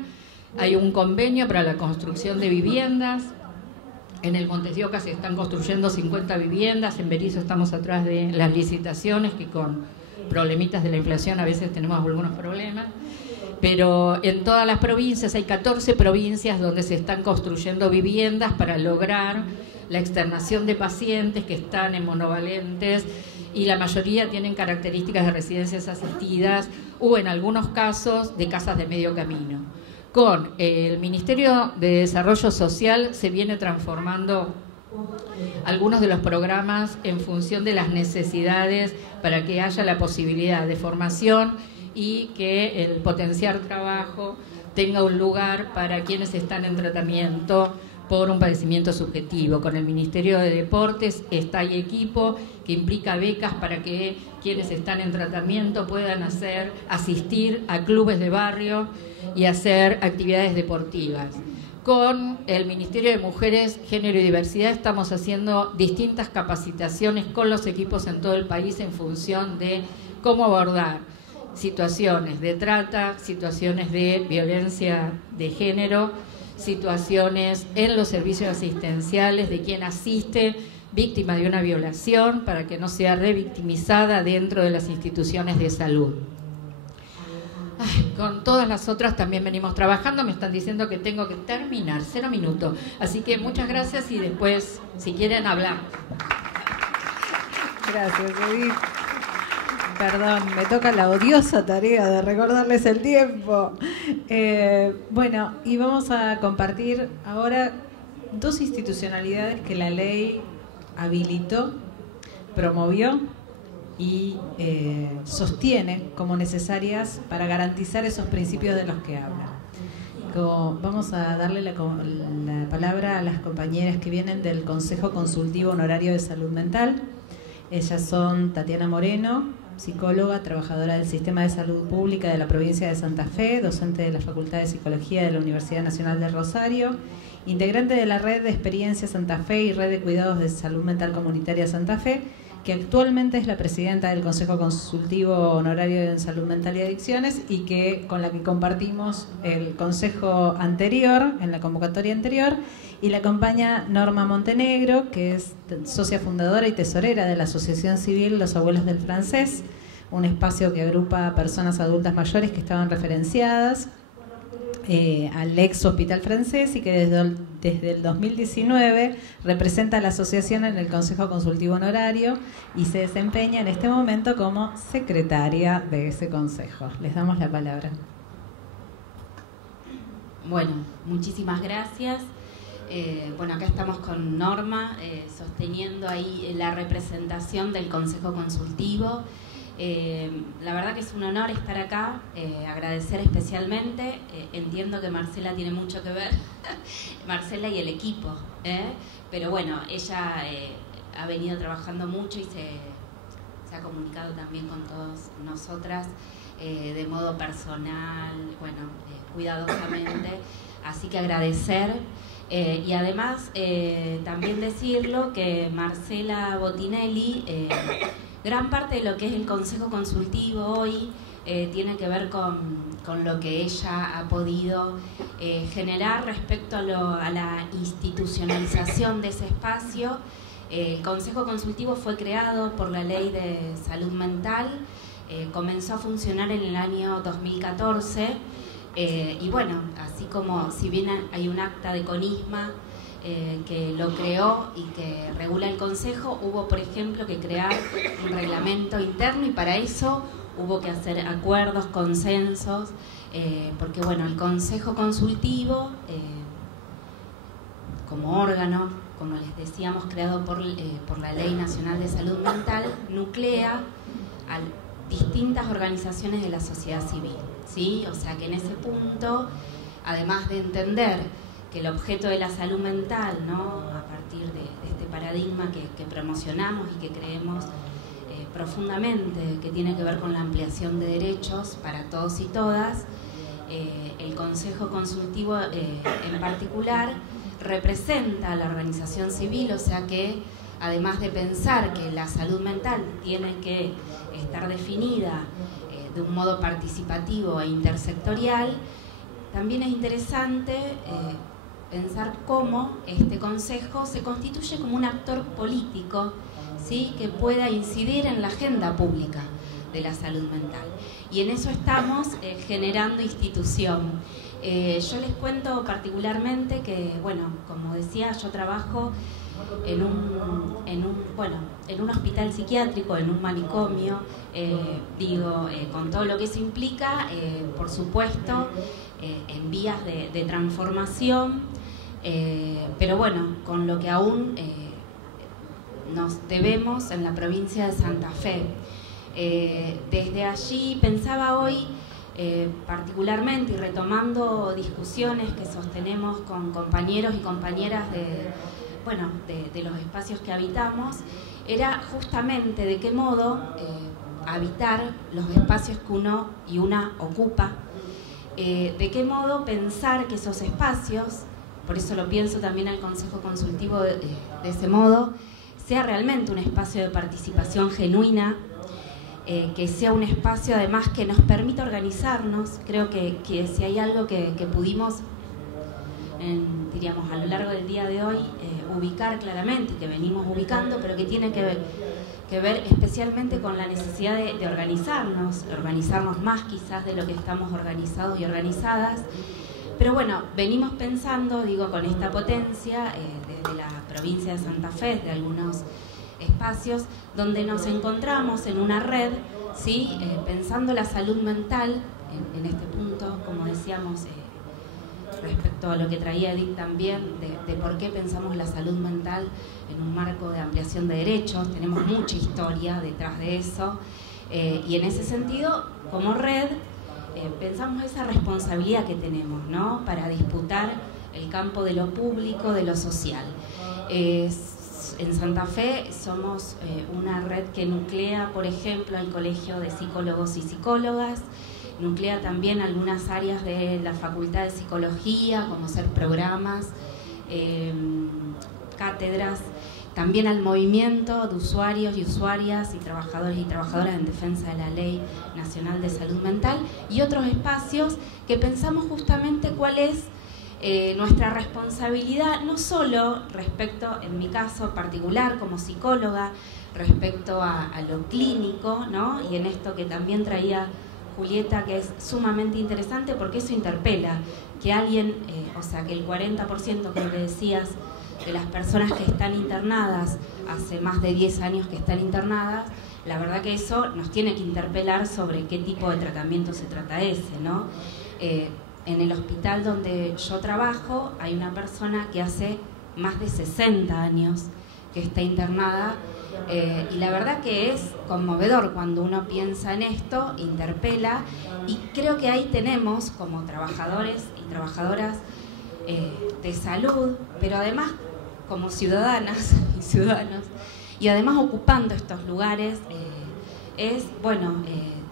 hay un convenio para la construcción de viviendas. En el Montes de Oca se están construyendo 50 viviendas, en Berisso estamos atrás de las licitaciones, que con problemitas de la inflación a veces tenemos algunos problemas, pero en todas las provincias, hay 14 provincias donde se están construyendo viviendas para lograr la externación de pacientes que están en monovalentes, y la mayoría tienen características de residencias asistidas o en algunos casos de casas de medio camino. Con el Ministerio de Desarrollo Social se viene transformando algunos de los programas en función de las necesidades para que haya la posibilidad de formación y que el potenciar trabajo tenga un lugar para quienes están en tratamiento por un padecimiento subjetivo. Con el Ministerio de Deportes está el equipo que implica becas para que quienes están en tratamiento puedan asistir a clubes de barrio y hacer actividades deportivas. Con el Ministerio de Mujeres, Género y Diversidad estamos haciendo distintas capacitaciones con los equipos en todo el país en función de cómo abordar situaciones de trata, situaciones de violencia de género, situaciones en los servicios asistenciales de quien asiste víctima de una violación para que no sea revictimizada dentro de las instituciones de salud. Con todas las otras también venimos trabajando. Me están diciendo que tengo que terminar, 0 minutos. Así que muchas gracias y después, si quieren, hablar. Gracias, Edith. Perdón, me toca la odiosa tarea de recordarles el tiempo. Bueno, y vamos a compartir ahora 2 institucionalidades que la ley habilitó, promovió y sostiene como necesarias para garantizar esos principios de los que habla. Vamos a darle la palabra a las compañeras que vienen del Consejo Consultivo Honorario de Salud Mental. Ellas son Tatiana Moreno, psicóloga, trabajadora del Sistema de Salud Pública de la provincia de Santa Fe, docente de la Facultad de Psicología de la Universidad Nacional de Rosario, integrante de la Red de Experiencia Santa Fe y Red de Cuidados de Salud Mental Comunitaria Santa Fe, que actualmente es la presidenta del Consejo Consultivo Honorario de Salud Mental y Adicciones y con la que compartimos el consejo anterior, en la convocatoria anterior, y la acompaña Norma Montenegro, que es socia fundadora y tesorera de la Asociación Civil Los Abuelos del Francés, un espacio que agrupa a personas adultas mayores que estaban referenciadas al ex Hospital Francés y que desde el 2019 representa a la asociación en el Consejo Consultivo Honorario y se desempeña en este momento como secretaria de ese consejo. Les damos la palabra. Bueno, muchísimas gracias. Bueno, acá estamos con Norma sosteniendo ahí la representación del Consejo Consultivo. La verdad que es un honor estar acá, agradecer especialmente, entiendo que Marcela tiene mucho que ver, Marcela y el equipo, pero bueno, ella ha venido trabajando mucho y se ha comunicado también con todas nosotras de modo personal, bueno, cuidadosamente, así que agradecer. Y además también decirlo que Marcela Botinelli, gran parte de lo que es el Consejo Consultivo hoy tiene que ver con lo que ella ha podido generar respecto a la institucionalización de ese espacio. El Consejo Consultivo fue creado por la Ley de Salud Mental, comenzó a funcionar en el año 2014. Y bueno, así como si bien hay un acta de CONISMA que lo creó y que regula el Consejo, hubo por ejemplo que crear un reglamento interno y para eso hubo que hacer acuerdos, consensos, porque bueno, el Consejo Consultivo como órgano, como les decíamos, creado por la Ley Nacional de Salud Mental, nuclea a distintas organizaciones de la sociedad civil. ¿Sí? O sea que en ese punto, además de entender que el objeto de la salud mental, ¿no? A partir de este paradigma que promocionamos y que creemos profundamente que tiene que ver con la ampliación de derechos para todos y todas, el Consejo Consultivo en particular representa a la organización civil, o sea que además de pensar que la salud mental tiene que estar definida de un modo participativo e intersectorial, también es interesante pensar cómo este consejo se constituye como un actor político, ¿sí? Que pueda incidir en la agenda pública de la salud mental. Y en eso estamos generando institución. Yo les cuento particularmente que, bueno, como decía, yo trabajo en un hospital psiquiátrico, en un manicomio, con todo lo que eso implica, por supuesto, en vías de transformación, pero bueno, con lo que aún nos debemos en la provincia de Santa Fe. Desde allí pensaba hoy, particularmente y retomando discusiones que sostenemos con compañeros y compañeras de los espacios que habitamos, era justamente de qué modo habitar los espacios que uno y una ocupa, de qué modo pensar que esos espacios, por eso lo pienso también al Consejo Consultivo de ese modo, sea realmente un espacio de participación genuina, que sea un espacio además que nos permita organizarnos. Creo que si hay algo que pudimos, diríamos, a lo largo del día de hoy, ubicar claramente, y que venimos ubicando, pero que tiene que ver especialmente con la necesidad de organizarnos más quizás de lo que estamos organizados y organizadas. Pero bueno, venimos pensando, digo, con esta potencia desde la provincia de Santa Fe, de algunos espacios donde nos encontramos en una red, ¿sí? Pensando la salud mental en este punto, como decíamos, respecto a lo que traía Edith también, de por qué pensamos la salud mental en un marco de ampliación de derechos. Tenemos mucha historia detrás de eso, y en ese sentido, como red, pensamos esa responsabilidad que tenemos, ¿no?, para disputar el campo de lo público, de lo social. En Santa Fe somos una red que nuclea, por ejemplo, el Colegio de Psicólogos y Psicólogas, nuclea también algunas áreas de la Facultad de Psicología, como ser programas, cátedras, también al movimiento de usuarios y usuarias y trabajadores y trabajadoras en defensa de la Ley Nacional de Salud Mental, y otros espacios que pensamos justamente cuál es nuestra responsabilidad, no solo respecto, en mi caso particular como psicóloga, respecto a lo clínico, ¿no?, y en esto que también traía Julieta, que es sumamente interesante porque eso interpela, que alguien, o sea, que el 40%, como le decías, de las personas que están internadas, hace más de 10 años que están internadas, la verdad que eso nos tiene que interpelar sobre qué tipo de tratamiento se trata ese, ¿no? En el hospital donde yo trabajo hay una persona que hace más de 60 años que está internada, y la verdad que es conmovedor cuando uno piensa en esto, interpela, y creo que ahí tenemos como trabajadores y trabajadoras de salud, pero además como ciudadanas y ciudadanos, y además ocupando estos lugares, es, bueno,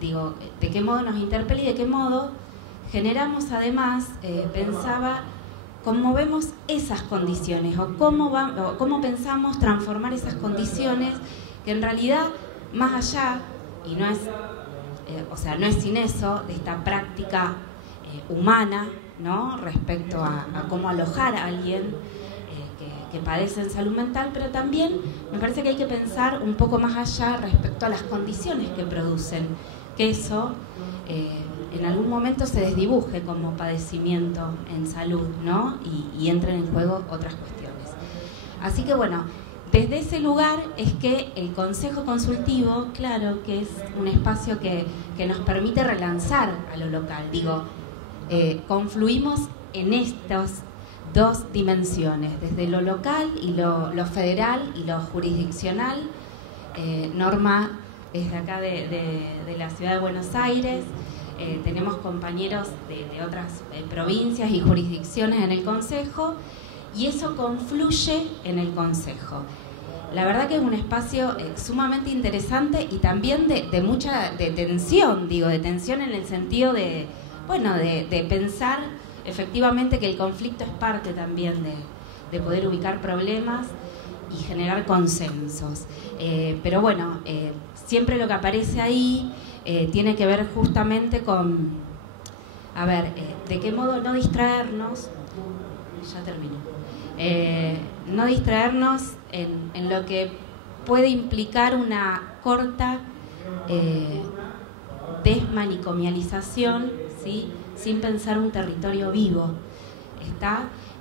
digo, de qué modo nos interpela y de qué modo generamos además, pensaba, cómo vemos esas condiciones o cómo pensamos transformar esas condiciones que en realidad, más allá, y no es, no es sin eso, de esta práctica humana, ¿no?, respecto a cómo alojar a alguien que padece en salud mental, pero también me parece que hay que pensar un poco más allá respecto a las condiciones que producen que eso en algún momento se desdibuje como padecimiento en salud, ¿no?, y entren en juego otras cuestiones. Así que bueno, desde ese lugar es que el Consejo Consultivo, claro, que es un espacio que nos permite relanzar a lo local, digo, confluimos en estas dos dimensiones, desde lo local y lo federal y lo jurisdiccional. Norma es de acá de la ciudad de Buenos Aires, tenemos compañeros de otras provincias y jurisdicciones en el Consejo, y eso confluye en el Consejo. La verdad que es un espacio sumamente interesante y también de mucha tensión, digo, de tensión en el sentido de pensar efectivamente que el conflicto es parte también de poder ubicar problemas y generar consensos. Pero bueno, siempre lo que aparece ahí tiene que ver justamente con, de qué modo no distraernos, ya termino, no distraernos en lo que puede implicar una corta desmanicomialización, ¿sí?, sin pensar un territorio vivo.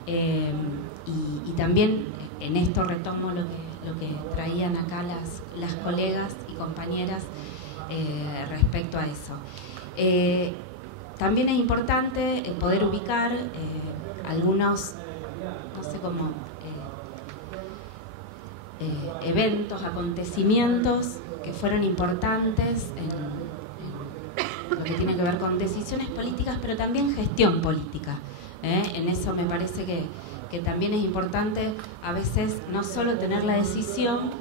Y también en esto retomo lo que traían acá las colegas y compañeras respecto a eso. También es importante poder ubicar algunos no sé cómo, eventos, acontecimientos que fueron importantes en lo que tiene que ver con decisiones políticas, pero también gestión política. En eso me parece que también es importante a veces no solo tener la decisión,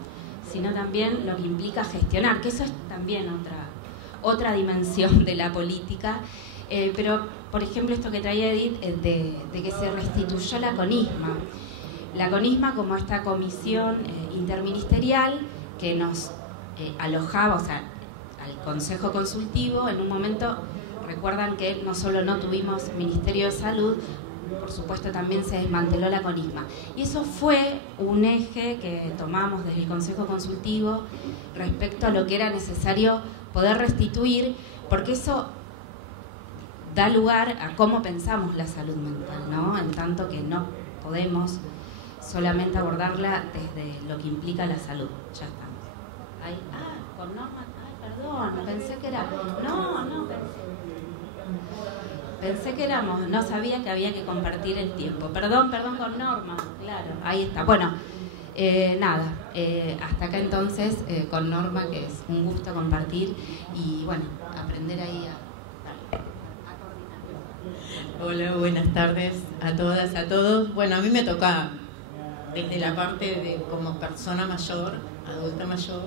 sino también lo que implica gestionar, que eso es también otra dimensión de la política. Pero, por ejemplo, esto que traía Edith, de que se restituyó la CONISMA. La CONISMA como esta comisión interministerial que nos alojaba, o sea, al Consejo Consultivo. En un momento, recuerdan que no solo no tuvimos Ministerio de Salud, por supuesto también se desmanteló la CONISMA. Y eso fue un eje que tomamos desde el Consejo Consultivo respecto a lo que era necesario poder restituir, porque eso da lugar a cómo pensamos la salud mental, ¿no? En tanto que no podemos solamente abordarla desde lo que implica la salud. Ya estamos. Ahí, con Norma. Perdón, pensé que era... No, pensé que éramos... No sabía que había que compartir el tiempo. Perdón con Norma. Claro, ahí está. Bueno, nada. Hasta acá entonces con Norma, que es un gusto compartir y, bueno, aprender ahí a coordinar. Hola, buenas tardes a todas, a todos. Bueno, a mí me toca, desde la parte de como persona mayor, adulta mayor,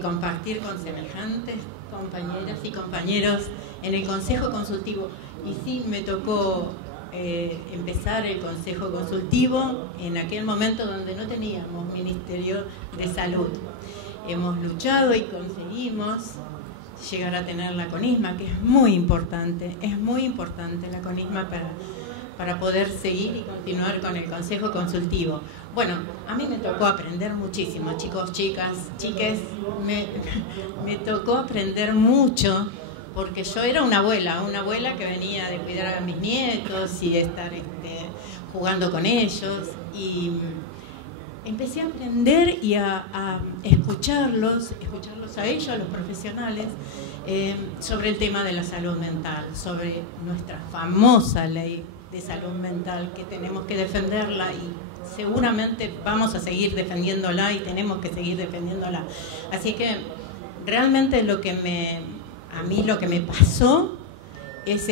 compartir con semejantes compañeras y compañeros en el Consejo Consultivo. Y sí, me tocó empezar el Consejo Consultivo en aquel momento donde no teníamos Ministerio de Salud. Hemos luchado y conseguimos llegar a tener la CONISMA, que es muy importante la CONISMA para poder seguir y continuar con el Consejo Consultivo. Bueno, a mí me tocó aprender muchísimo, chicos, chicas, chiques, me tocó aprender mucho, porque yo era una abuela que venía de cuidar a mis nietos y de estar jugando con ellos, y empecé a aprender y a escucharlos a ellos, a los profesionales, sobre el tema de la salud mental, sobre nuestra famosa ley de salud mental, que tenemos que defenderla y seguramente vamos a seguir defendiéndola y tenemos que seguir defendiéndola. Así que realmente a mí lo que me pasó es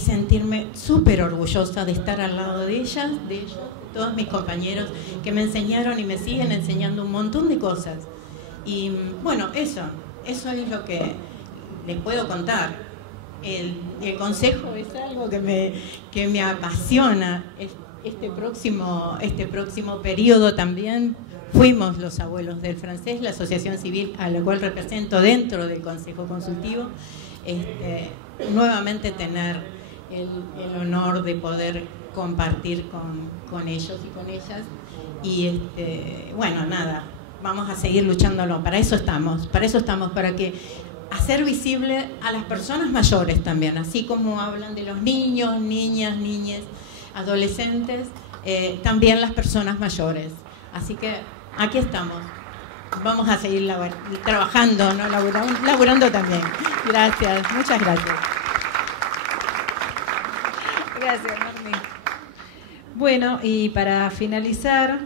sentirme súper orgullosa de estar al lado de ellas, de ellos, de todos mis compañeros que me enseñaron y me siguen enseñando un montón de cosas. Y bueno, eso es lo que les puedo contar. El consejo es algo que me apasiona. Este próximo periodo también fuimos los abuelos del francés, la asociación civil a la cual represento dentro del Consejo Consultivo, nuevamente tener el honor de poder compartir con ellos y con ellas. Y bueno, nada, vamos a seguir luchándolo. Para eso estamos, para que hacer visible a las personas mayores también, así como hablan de los niños, niñas, niñes, adolescentes, también las personas mayores. Así que aquí estamos. Vamos a seguir trabajando, ¿no? Laburando también. Gracias, muchas gracias. Gracias, Marmi. Bueno, y para finalizar,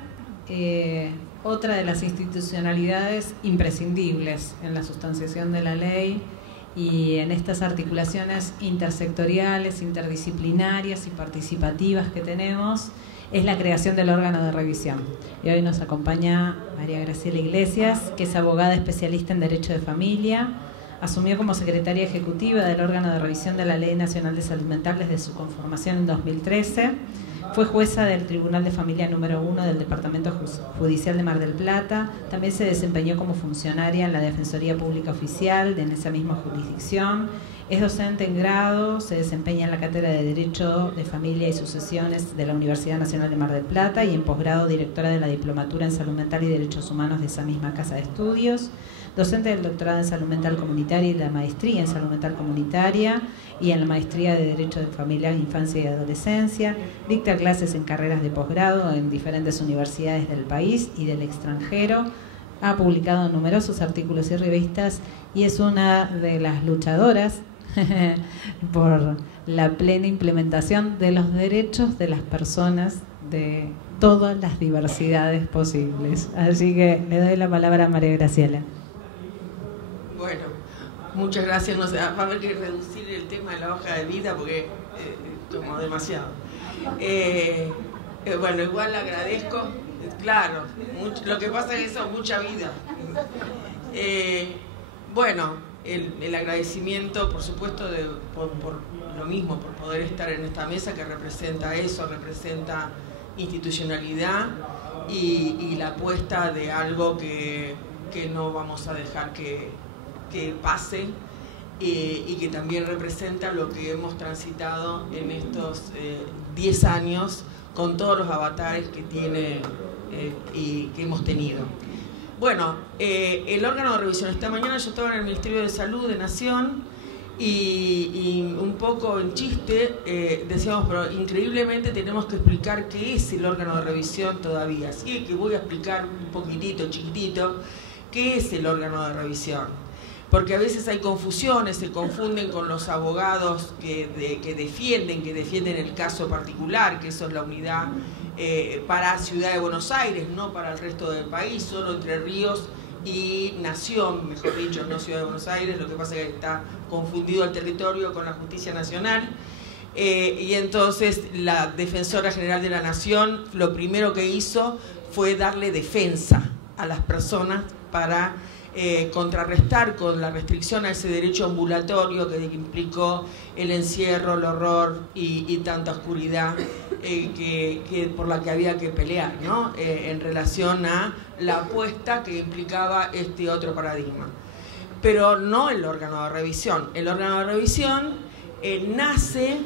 otra de las institucionalidades imprescindibles en la sustanciación de la ley y en estas articulaciones intersectoriales, interdisciplinarias y participativas que tenemos, es la creación del órgano de revisión. Y hoy nos acompaña María Graciela Iglesias, que es abogada especialista en Derecho de Familia. Asumió como secretaria ejecutiva del órgano de revisión de la Ley Nacional de Salud Mental desde su conformación en 2013. Fue jueza del Tribunal de Familia número 1 del Departamento Judicial de Mar del Plata. También se desempeñó como funcionaria en la Defensoría Pública Oficial en esa misma jurisdicción. Es docente en grado, se desempeña en la Cátedra de Derecho de Familia y Sucesiones de la Universidad Nacional de Mar del Plata y en posgrado directora de la Diplomatura en Salud Mental y Derechos Humanos de esa misma casa de estudios. Docente del doctorado en Salud Mental Comunitaria y la maestría en Salud Mental Comunitaria y en la maestría de Derecho de Familia, Infancia y Adolescencia. Dicta clases en carreras de posgrado en diferentes universidades del país y del extranjero. Ha publicado numerosos artículos y revistas y es una de las luchadoras por la plena implementación de los derechos de las personas de todas las diversidades posibles. Así que le doy la palabra a María Graciela. Bueno, muchas gracias. No sé, va a haber que reducir el tema de la hoja de vida porque como demasiado. Bueno, igual agradezco. Claro, lo que pasa es eso, mucha vida. Bueno, el agradecimiento, por supuesto, por lo mismo, por poder estar en esta mesa que representa eso, representa institucionalidad y la apuesta de algo que no vamos a dejar que pase y que también representa lo que hemos transitado en estos 10 años con todos los avatares que tiene y que hemos tenido. Bueno, el órgano de revisión, esta mañana yo estaba en el Ministerio de Salud de Nación y un poco en chiste decíamos, pero increíblemente tenemos que explicar qué es el órgano de revisión todavía. Así que voy a explicar un poquitito, chiquitito, qué es el órgano de revisión. Porque a veces hay confusiones, se confunden con los abogados que defienden el caso particular, que eso es la unidad para Ciudad de Buenos Aires, no para el resto del país, solo Entre Ríos y Nación, mejor dicho, no Ciudad de Buenos Aires. Lo que pasa es que está confundido el territorio con la justicia nacional. Y entonces la Defensora General de la Nación lo primero que hizo fue darle defensa a las personas para contrarrestar con la restricción a ese derecho ambulatorio que implicó el encierro, el horror y tanta oscuridad por la que había que pelear, ¿no? En relación a la apuesta que implicaba este otro paradigma. Pero no el órgano de revisión. El órgano de revisión nace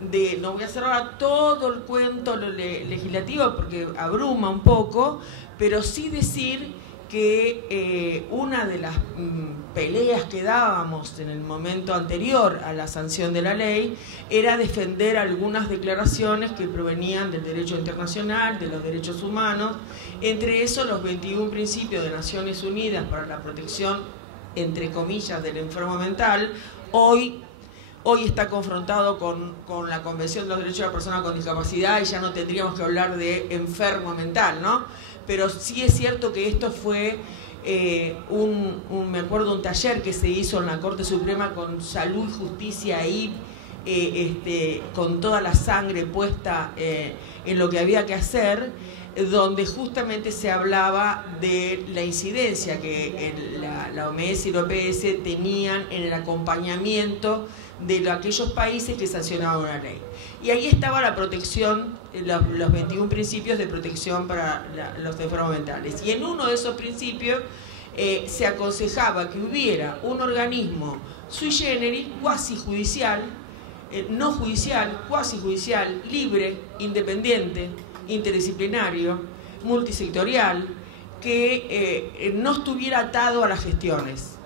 de, no voy a hacer ahora todo el cuento legislativo porque abruma un poco, pero sí decir que una de las peleas que dábamos en el momento anterior a la sanción de la ley era defender algunas declaraciones que provenían del derecho internacional, de los derechos humanos, entre esos los 21 principios de Naciones Unidas para la protección, entre comillas, del enfermo mental. Hoy está confrontado con la Convención de los Derechos de la Persona con Discapacidad y ya no tendríamos que hablar de enfermo mental, ¿no? Pero sí es cierto que esto fue me acuerdo un taller que se hizo en la Corte Suprema con Salud y Justicia ahí, con toda la sangre puesta en lo que había que hacer, donde justamente se hablaba de la incidencia que la OMS y la OPS tenían en el acompañamiento de aquellos países que sancionaban una ley. Y ahí estaba la protección, los 21 principios de protección para los enfermos mentales. Y en uno de esos principios se aconsejaba que hubiera un organismo sui generis, cuasi judicial, no judicial, cuasi judicial, libre, independiente, interdisciplinario, multisectorial, que no estuviera atado a las gestiones.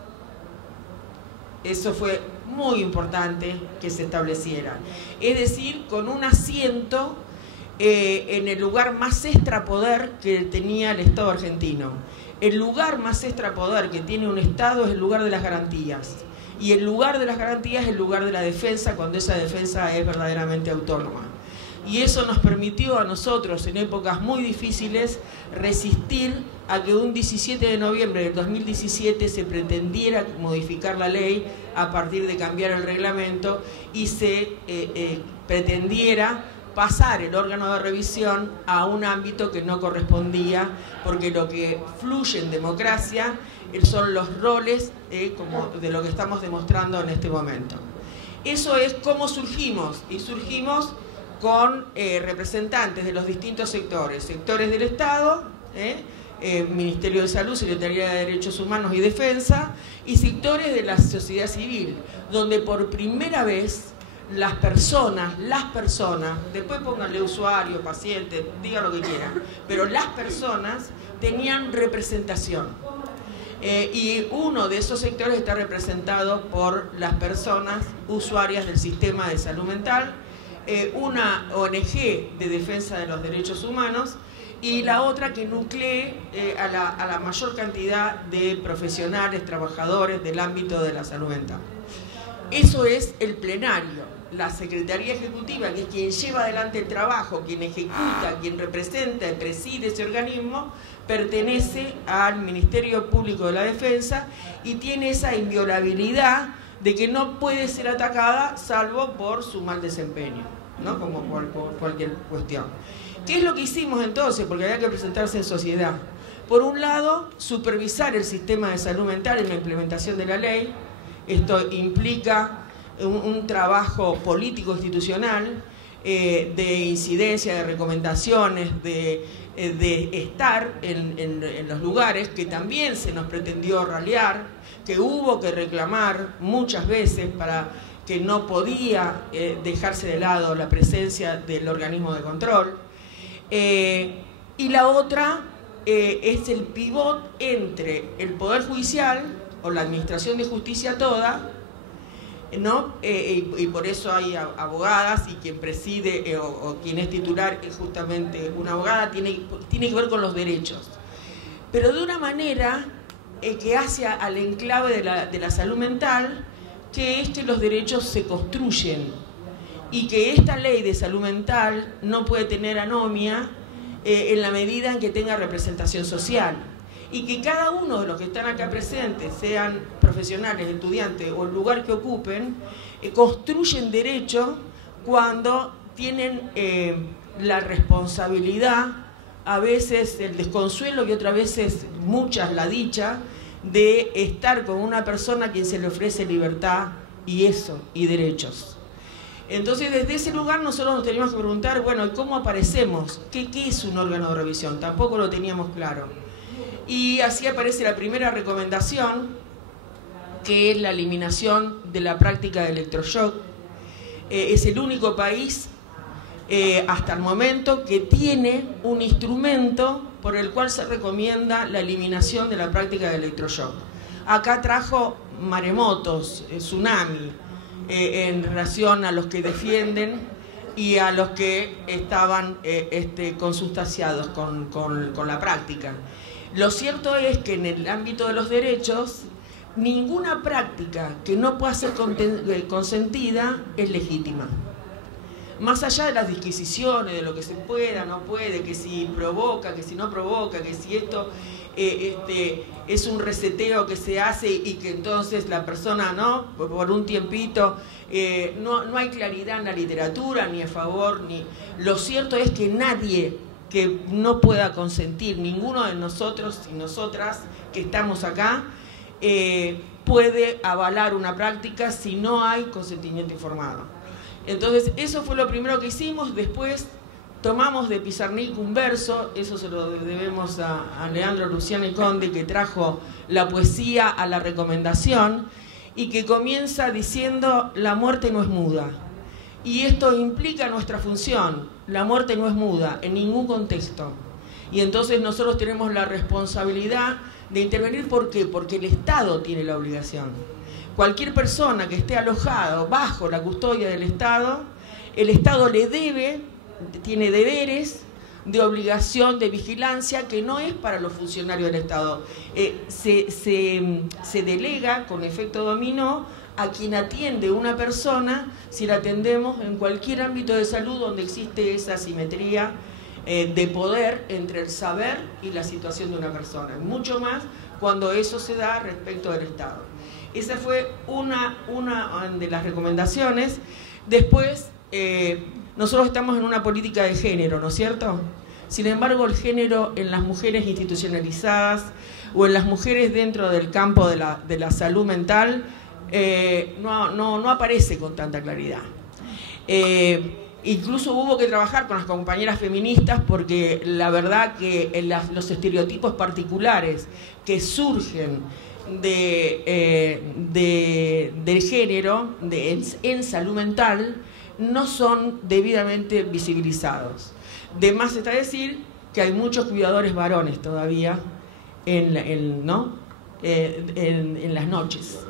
Eso fue muy importante que se estableciera. Es decir, con un asiento en el lugar más extrapoder que tenía el Estado argentino. El lugar más extrapoder que tiene un Estado es el lugar de las garantías. Y el lugar de las garantías es el lugar de la defensa, cuando esa defensa es verdaderamente autónoma. Y eso nos permitió a nosotros, en épocas muy difíciles, resistir a que un 17 de noviembre del 2017 se pretendiera modificar la ley a partir de cambiar el reglamento y se pretendiera pasar el órgano de revisión a un ámbito que no correspondía, porque lo que fluye en democracia son los roles como de lo que estamos demostrando en este momento. Eso es cómo surgimos, y surgimos con representantes de los distintos sectores del Estado, Ministerio de Salud, Secretaría de Derechos Humanos y Defensa, y sectores de la sociedad civil, donde por primera vez las personas, después pónganle usuario, paciente, digan lo que quieran, pero las personas tenían representación. Y uno de esos sectores está representado por las personas usuarias del sistema de salud mental, una ONG de defensa de los derechos humanos y la otra que nuclee a la mayor cantidad de profesionales, trabajadores del ámbito de la salud mental. Eso es el plenario. La Secretaría Ejecutiva, que es quien lleva adelante el trabajo, quien ejecuta, quien representa y preside ese organismo, pertenece al Ministerio Público de la Defensa y tiene esa inviolabilidad de que no puede ser atacada salvo por su mal desempeño, ¿no? Como por cualquier cuestión. ¿Qué es lo que hicimos entonces? Porque había que presentarse en sociedad. Por un lado, supervisar el sistema de salud mental en la implementación de la ley. Esto implica un trabajo político institucional, de incidencia, de recomendaciones, de estar en los lugares que también se nos pretendió ralear, que hubo que reclamar muchas veces para que no podía dejarse de lado la presencia del organismo de control. Y la otra es el pivot entre el Poder Judicial o la Administración de Justicia toda, ¿no? Y por eso hay abogadas, y quien preside o quien es titular es justamente una abogada, tiene que ver con los derechos, pero de una manera que hace al enclave de la salud mental, que es que los derechos se construyen y que esta ley de salud mental no puede tener anomia en la medida en que tenga representación social, y que cada uno de los que están acá presentes, sean profesionales, estudiantes o el lugar que ocupen, construyen derecho cuando tienen la responsabilidad, a veces el desconsuelo y otras veces muchas la dicha, de estar con una persona a quien se le ofrece libertad y derechos. Entonces, desde ese lugar nosotros nos teníamos que preguntar, bueno, ¿cómo aparecemos? ¿Qué es un órgano de revisión? Tampoco lo teníamos claro. Y así aparece la primera recomendación, que es la eliminación de la práctica de electroshock. Es el único país hasta el momento que tiene un instrumento por el cual se recomienda la eliminación de la práctica de electroshock. Acá trajo maremotos, tsunami, en relación a los que defienden y a los que estaban consustanciados con la práctica. Lo cierto es que en el ámbito de los derechos, ninguna práctica que no pueda ser consentida es legítima. Más allá de las disquisiciones, de lo que se pueda, no puede, que si provoca, que si no provoca, que si esto es un reseteo que se hace y que entonces la persona, ¿no?, por un tiempito, no hay claridad en la literatura, ni a favor, ni... Lo cierto es que nadie que no pueda consentir, ninguno de nosotros y nosotras que estamos acá, puede avalar una práctica si no hay consentimiento informado. Entonces, eso fue lo primero que hicimos. Después tomamos de Pizarnik un verso, eso se lo debemos a Leandro Luciani Conde, que trajo la poesía a la recomendación y que comienza diciendo: la muerte no es muda. Y esto implica nuestra función. La muerte no es muda en ningún contexto. Y entonces nosotros tenemos la responsabilidad de intervenir. ¿Por qué? Porque el Estado tiene la obligación. Cualquier persona que esté alojado bajo la custodia del Estado, el Estado le debe, tiene deberes de obligación de vigilancia que no es para los funcionarios del Estado. Se delega con efecto dominó a quien atiende una persona, si la atendemos en cualquier ámbito de salud donde existe esa asimetría de poder entre el saber y la situación de una persona. Mucho más cuando eso se da respecto del Estado. Esa fue una de las recomendaciones. Después, nosotros estamos en una política de género, ¿no es cierto? Sin embargo, el género en las mujeres institucionalizadas o en las mujeres dentro del campo de la salud mental no aparece con tanta claridad. Incluso hubo que trabajar con las compañeras feministas porque la verdad que los estereotipos particulares que surgen del género en salud mental no son debidamente visibilizados. De más está decir que hay muchos cuidadores varones todavía en las noches.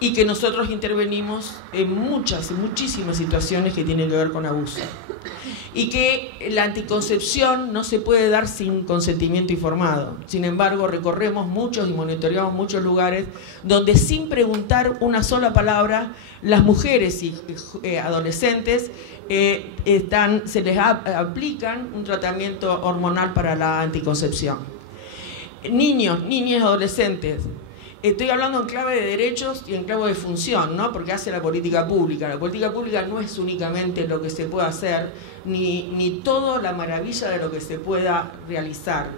y que nosotros intervenimos en muchísimas situaciones que tienen que ver con abuso. Y que la anticoncepción no se puede dar sin consentimiento informado. Sin embargo, recorremos muchos y monitoreamos muchos lugares donde sin preguntar una sola palabra, las mujeres y adolescentes se les aplican un tratamiento hormonal para la anticoncepción. Niños, niñas, adolescentes. Estoy hablando en clave de derechos y en clave de función, ¿no? Porque hace la política pública. La política pública no es únicamente lo que se puede hacer, ni toda la maravilla de lo que se pueda realizar.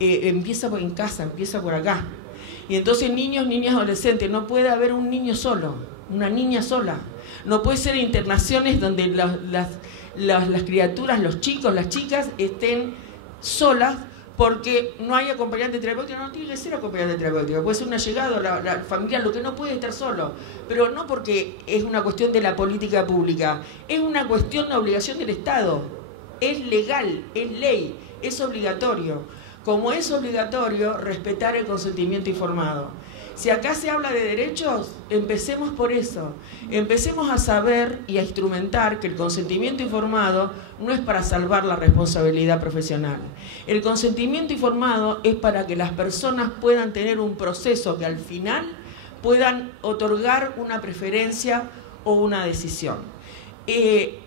Empieza en casa, empieza por acá. Y entonces niños, niñas, adolescentes, no puede haber un niño solo, una niña sola. No puede ser internaciones donde las criaturas, los chicos, las chicas estén solas, porque no hay acompañante terapéutico. No tiene que ser acompañante terapéutico, puede ser un allegado, la familia, lo que no puede estar solo, pero no porque es una cuestión de la política pública, es una cuestión de obligación del Estado, es legal, es ley, es obligatorio. Como es obligatorio respetar el consentimiento informado. Si acá se habla de derechos, empecemos por eso. Empecemos a saber y a instrumentar que el consentimiento informado no es para salvar la responsabilidad profesional. El consentimiento informado es para que las personas puedan tener un proceso que al final puedan otorgar una preferencia o una decisión. En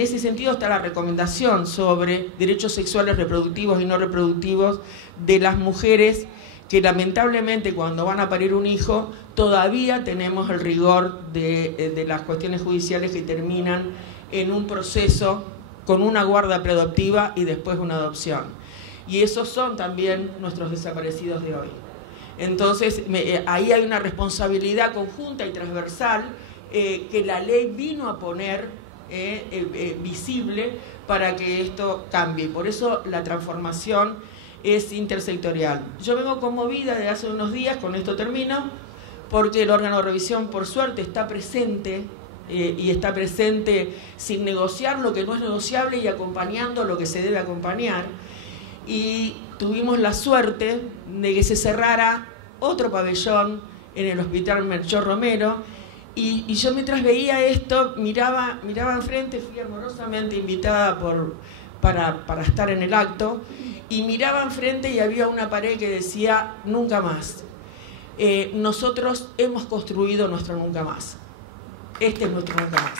ese sentido está la recomendación sobre derechos sexuales reproductivos y no reproductivos de las mujeres, que lamentablemente cuando van a parir un hijo todavía tenemos el rigor de las cuestiones judiciales que terminan en un proceso con una guarda preadoptiva y después una adopción. Y esos son también nuestros desaparecidos de hoy. Entonces ahí hay una responsabilidad conjunta y transversal que la ley vino a poner visible para que esto cambie. Por eso la transformación es intersectorial. Yo vengo conmovida de hace unos días, con esto termino, porque el órgano de revisión, por suerte, está presente y está presente sin negociar lo que no es negociable y acompañando lo que se debe acompañar. Y tuvimos la suerte de que se cerrara otro pabellón en el Hospital Melchor Romero. Y yo mientras veía esto, miraba enfrente, fui amorosamente invitada para estar en el acto, y miraba enfrente y había una pared que decía nunca más. Nosotros hemos construido nuestro nunca más. Este es nuestro nunca más.